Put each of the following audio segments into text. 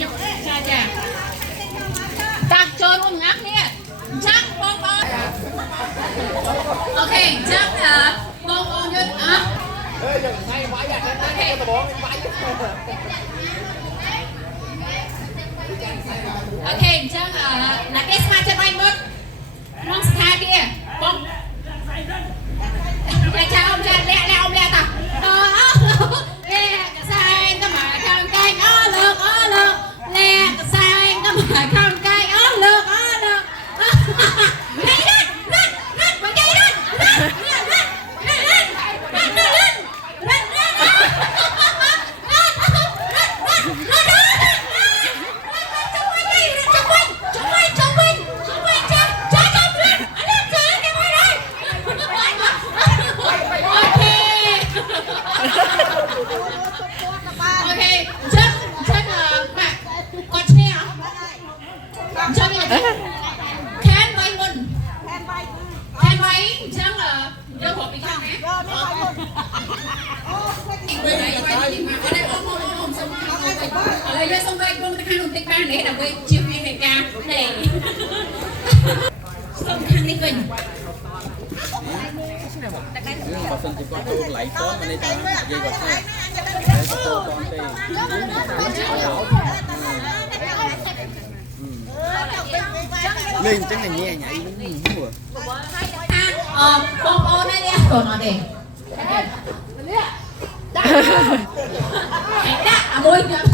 ចាតាក់ចូលមកងាក់នេះចាក់បងប្អូនអូខេចាក់បងប្អូនយល់អត់យ៉ាងថ្ងៃវាយអាហ្នឹងតែដំបងវាយអូខេអញ្ចឹងណាគេស្មាចិត្តវាយមុតក្នុងស្ថានភាពបងចាចៅអមចាលាក់អមលាក់តាលាក់កសែងទៅមកខាងកែងអូលើកលាក់កសែងទៅមកខាងកែងអូលើកនេះណាមកជ័យណាเลยส่งไปกรงตะคันของติ๊กบ้านเลยแต่ว่าชิวในเหตุการณ์เด็กส่งทางนี้ก่อนបើសិនជាគាត់ចូលកន្លែងតមិនទេនិយាយគាត់ទេគាត់ចូលតទេលេងចឹងញ៉ៃញ៉ៃហ្នឹងហួរបងប្អូននេះគាត់អត់ទេដាក់មួយខ្ញុំ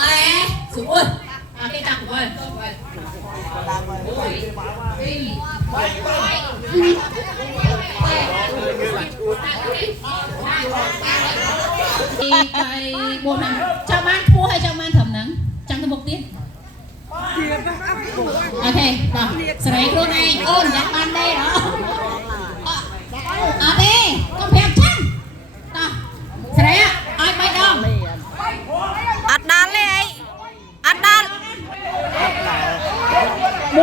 អេសុវត្ថិអូខេដាក់មួយ4nămចាំបានធួហើយចាំបានត្រឹមហ្នឹងចាំទៅមុខទៀតអូខេបាទស្រីខ្លួនឯងអូនយ៉ាងបានទេហ៎អត់ទេកុំប្រាប់ចឹងតោះស្រីឲ្យ3ដងអត់ដល់ទេអត់ដល់1 2 3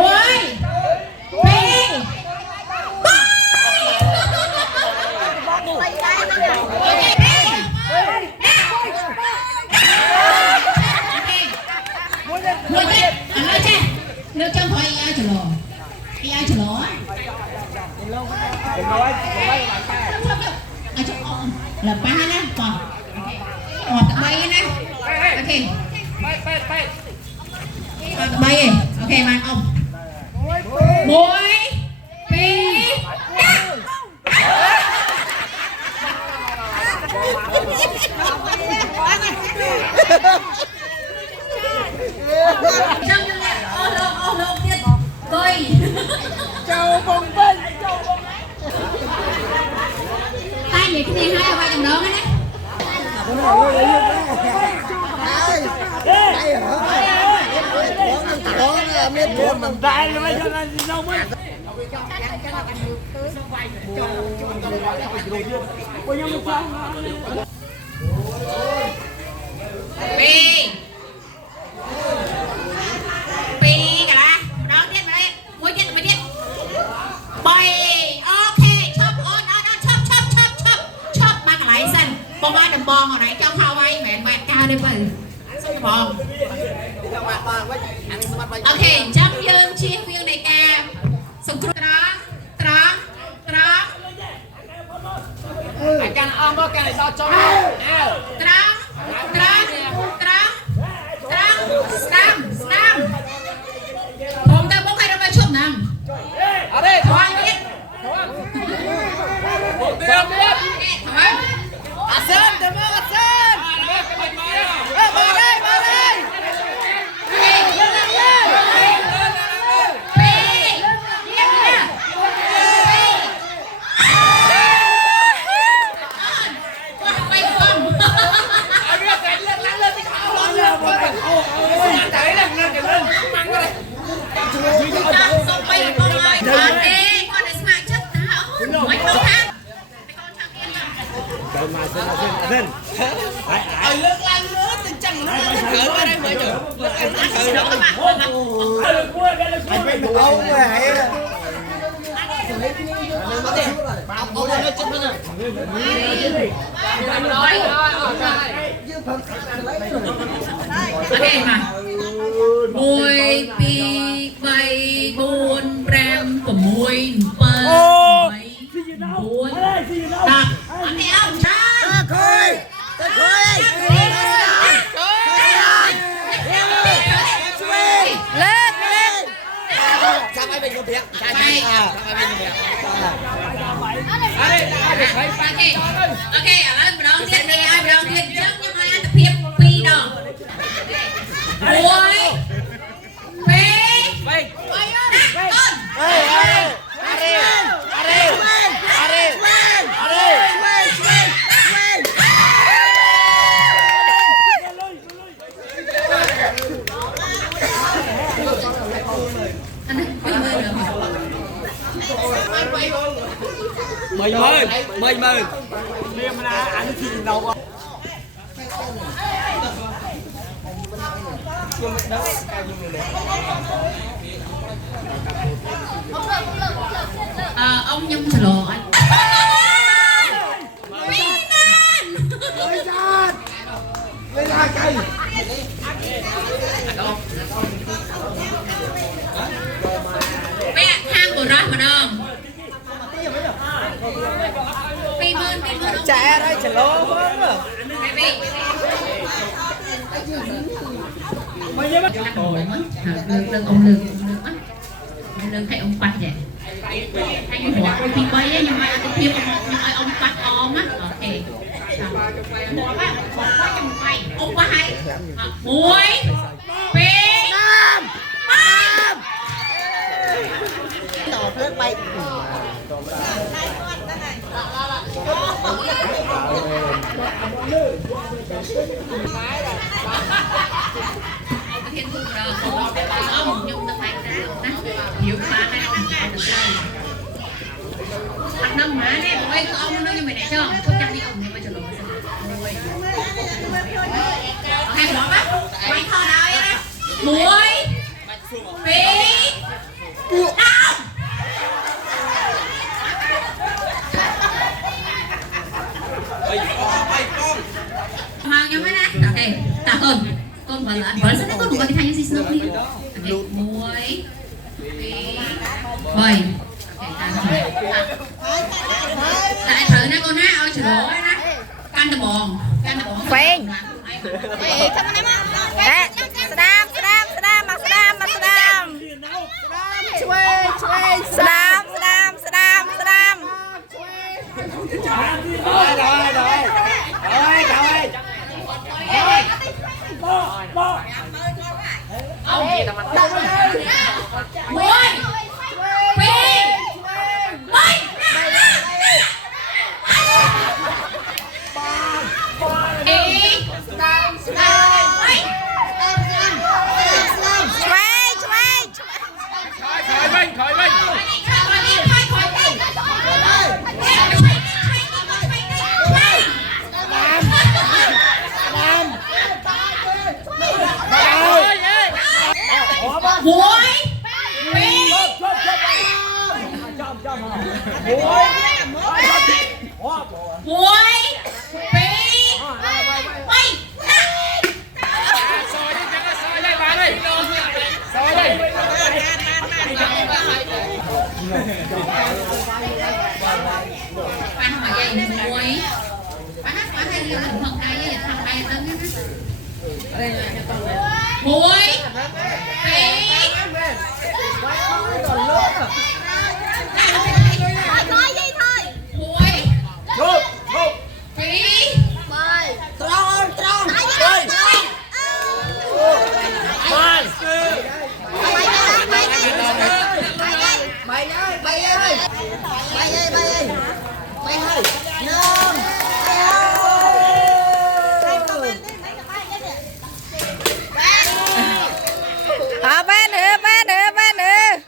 មួយទៀតឥឡូវចេះលើចង់ឲ្យអាយច្រឡំអាយច្រឡំអាយច្រឡំលប៉ាណាបងអត់3ណាអូខេអត់3ទេអូខេបានអ៊ំ1 2 Trong ô lôទៀតcoiចូលបងវិញតែនិយាយគ្នាឲ្យឲ្យតម្ដងណាមានព្រមមិនដែរមិនយកទៅនោះមកពីកន្លះម្ដងទៀតមួយទៀត3អូខេឈប់អូនឈប់បានកន្លែងសិនបងឲ្យដំបងអត់ឯងចង់ហៅឲ្យមិនមែនបាត់ការទេបើសុំដំបងអូខេអញ្ចឹងយើងជៀសវាងនៃការសង្គ្រោះត្រង់អាកាន់អស់មកកាន់ឲ្យដល់ចុងត្រង់ស្ដាំผมតែមកឲ្យរំជុំណាំអរេថយទៀតអាសិនទៅមកអាសិនមកលេมาเส้นឲ្យលើកឡើងលើទៅចឹងណាត្រូវអីមើលទៅលើកឡើងត្រូវអើយ ok mà mùi pi bay buồn rem của mùi bơ buồn đập anh em cha khơi lên lên sao ai bình không biết Mày. ai bình không biết ok ở đây đón tiếp đi ai đón tiếp trước nhưng mà ăn tập hiệp pi đó mùi pi mời ông nhâm sờ lò anh mẹ hang của nó mà đâu pi mơn trẻ đây trẻ lố lương thấy ông bắt vậy anh hỏi thì bay ấy nhưng mà anh tiếp ông bắt om á ok ông bắt hay muối pi nam tàu nước bay thiên thu đó ông nhưng ta phải ra hiểu ba này ông được rồi anh năm má nè ơi ông nó như mày này cho không chăng đi ông như bây giờ rồi hai đó bác quay thò nào vậy muối pi nào mang nhau mấy nè ok tạ ơn con vẫn sẽ có đủ cái thanh gì nữa đi muối bảy tại thử nè con ha ơi chửi lỗi nè can được bòn phèn Sadam ông gì tao mặt muối pi mấy muối pi muối pi mấy bạn hỏi vậy muối bạn hát hay là thằng này thằng này muối pi nói gì thôi muối pi ba nữa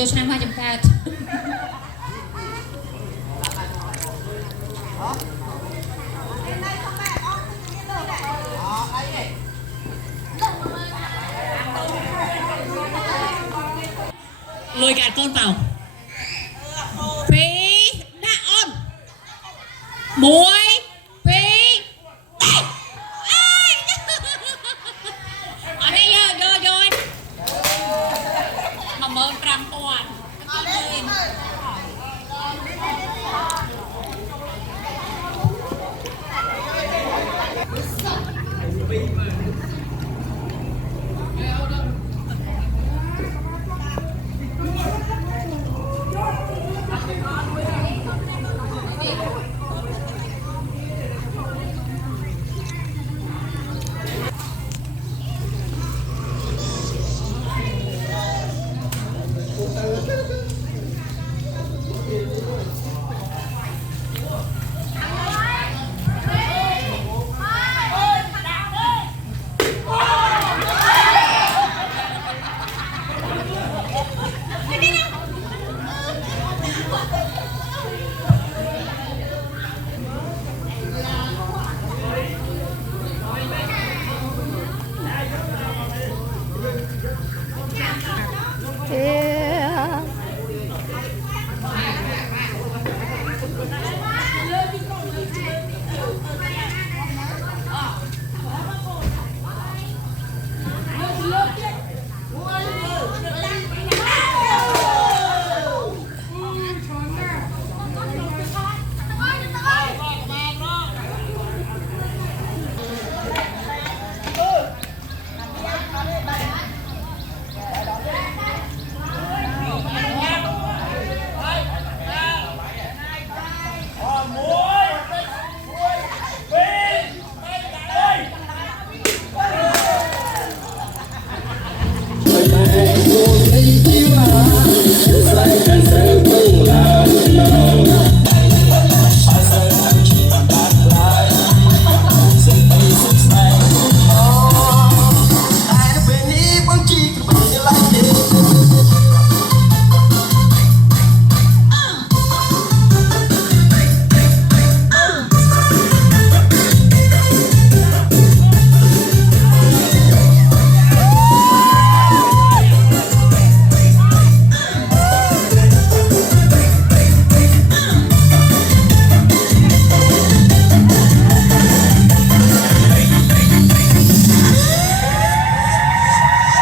ចូលឆ្នាំមកចំកើតលុយកាត់កូនតោពីរដាក់អូនមួយពីរអើយអត់ទេយក15000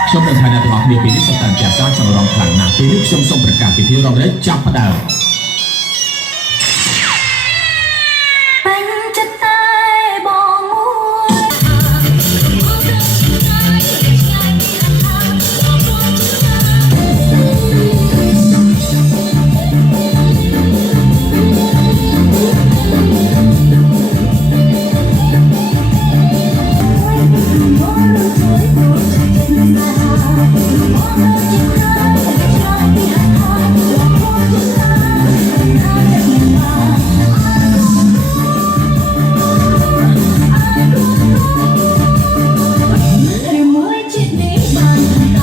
ខ្ញុំនៅខែអ្នកទាំងអស់គ្នាពីនេះសូមតែផ្សាយចងរំខ្លាំងណាស់ពេលនេះខ្ញុំសូមប្រកាសពិធីរំលែកចាប់ផ្ដើម